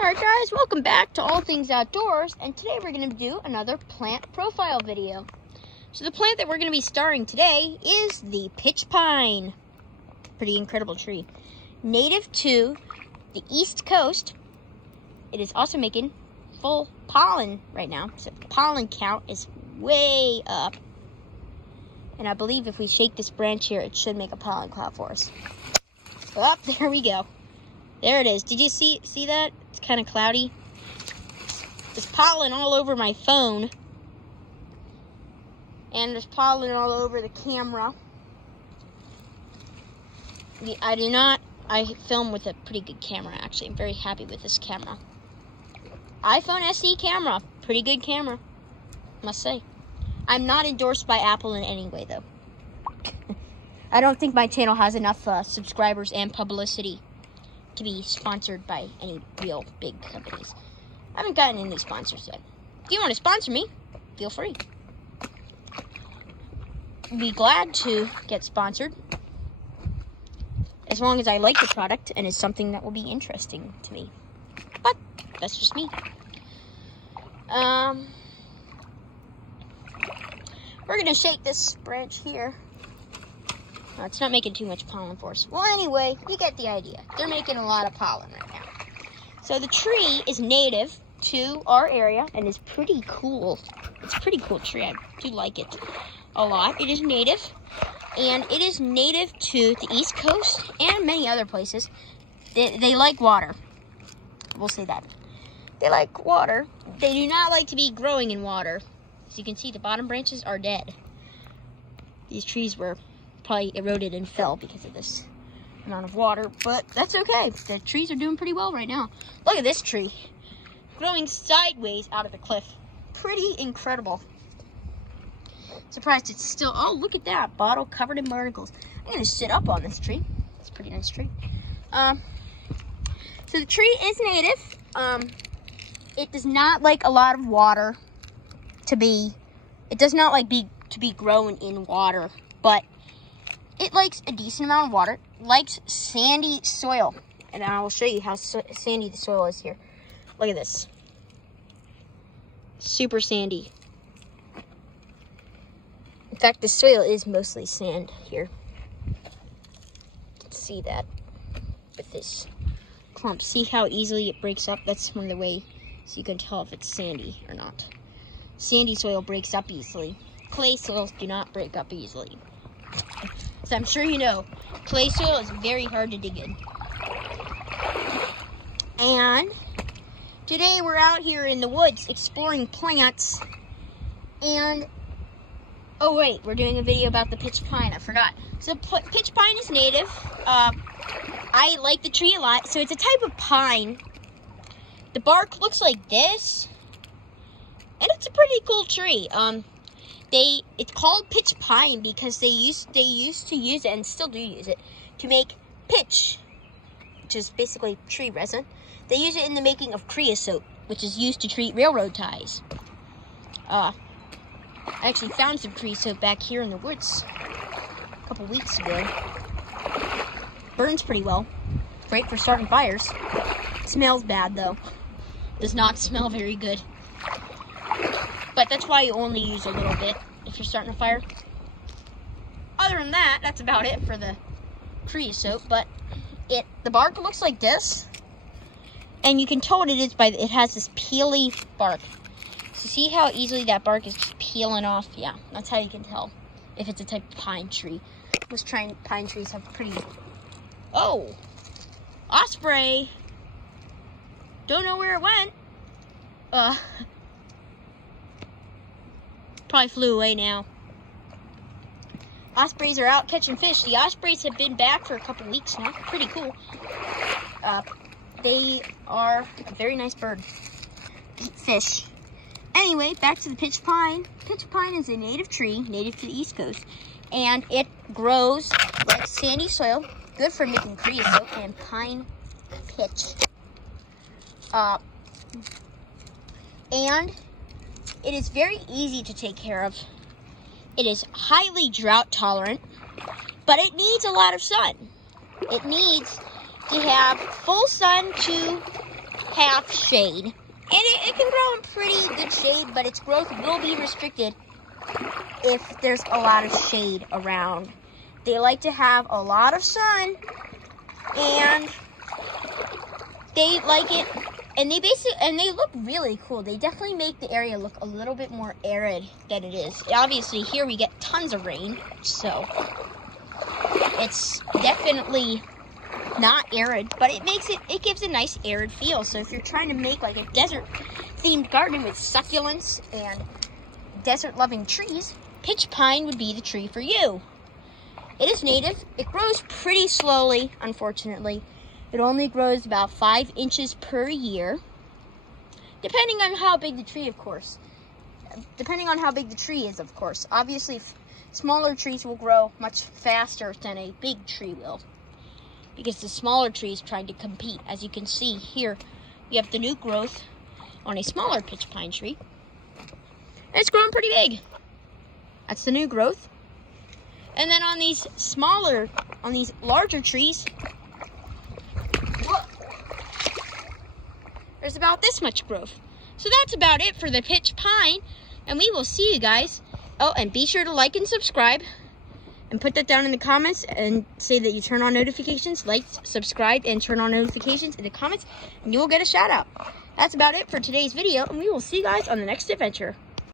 Alright guys, welcome back to All Things Outdoors, and today we're going to do another plant profile video. So the plant that we're going to be starring today is the pitch pine. Pretty incredible tree. Native to the East Coast. It is also making full pollen right now, so the pollen count is way up. And I believe if we shake this branch here, it should make a pollen cloud for us. Oh, there we go. There it is. Did you see that? It's kind of cloudy. There's pollen all over my phone. And there's pollen all over the camera. I film with a pretty good camera, actually. I'm very happy with this camera. iPhone SE camera. Pretty good camera, must say. I'm not endorsed by Apple in any way, though. I don't think my channel has enough subscribers and publicity to be sponsored by any real big companies. I haven't gotten any sponsors yet. If you want to sponsor me, feel free. I'd be glad to get sponsored, as long as I like the product and it's something that will be interesting to me. But that's just me. We're gonna shake this branch here. It's not making too much pollen for us. Well, anyway, you get the idea. They're making a lot of pollen right now. So the tree is native to our area and is pretty cool. It's a pretty cool tree. I do like it a lot. It is native, and it is native to the East Coast and many other places. They like water. We'll say that. They like water. They do not like to be growing in water. As you can see, the bottom branches are dead. These trees were probably eroded and fell because of this amount of water, but that's okay. The trees are doing pretty well right now. Look at this tree growing sideways out of the cliff. Pretty incredible. Surprised it's still, oh, look at that bottle covered in barnacles. I'm gonna sit up on this tree. It's a pretty nice tree. So the tree is native. It does not like a lot of water to be grown in water, but it likes a decent amount of water. It likes sandy soil. And I will show you how sandy the soil is here. Look at this. Super sandy. In fact, the soil is mostly sand here. You can see that with this clump. See how easily it breaks up? That's one of the ways you can tell if it's sandy or not. Sandy soil breaks up easily. Clay soils do not break up easily. So I'm sure you know, clay soil is very hard to dig in. And today we're out here in the woods exploring plants. And, oh wait, we're doing a video about the pitch pine, I forgot. So pitch pine is native. I like the tree a lot. So it's a type of pine. The bark looks like this. And it's a pretty cool tree. It's called pitch pine because they used to use it, and still do use it, to make pitch, which is basically tree resin. They use it in the making of creosote, which is used to treat railroad ties. I actually found some creosote back here in the woods a couple weeks ago. Burns pretty well. Great for starting fires. Smells bad though. Does not smell very good. But that's why you only use a little bit if you're starting a fire. Other than that, that's about it for the creosote. But the bark looks like this, and you can tell what it is by it has this peely bark. So see how easily that bark is just peeling off? Yeah, that's how you can tell if it's a type of pine tree. Most pine trees have pretty. Oh, osprey. Don't know where it went. Probably flew away now. Ospreys are out catching fish. The ospreys have been back for a couple weeks now. Pretty cool. They are a very nice bird. Eat fish. Anyway, back to the pitch pine. Pitch pine is a native tree, native to the East Coast, and it grows like sandy soil, good for making creosote and pine pitch. And it is very easy to take care of. It is highly drought tolerant, but it needs a lot of sun. It needs to have full sun to half shade. And it can grow in pretty good shade, but its growth will be restricted if there's a lot of shade around. They like to have a lot of sun, and they like it, and they look really cool. They definitely make the area look a little bit more arid than it is. Obviously, here we get tons of rain, so it's definitely not arid, but it gives a nice arid feel. So if you're trying to make like a desert-themed garden with succulents and desert-loving trees, pitch pine would be the tree for you. It is native. It grows pretty slowly, unfortunately. It only grows about 5 inches per year, depending on how big the tree, of course. Depending on how big the tree is, of course. Obviously, smaller trees will grow much faster than a big tree will, because the smaller tree is trying to compete. As you can see here, you have the new growth on a smaller pitch pine tree. And it's growing pretty big. That's the new growth. And then on these larger trees, there's about this much growth. So that's about it for the pitch pine, and we will see you guys. Oh, and be sure to like and subscribe, and put that down in the comments, and say that you turn on notifications. Like, subscribe, and turn on notifications in the comments, and you will get a shout out. That's about it for today's video, and we will see you guys on the next adventure.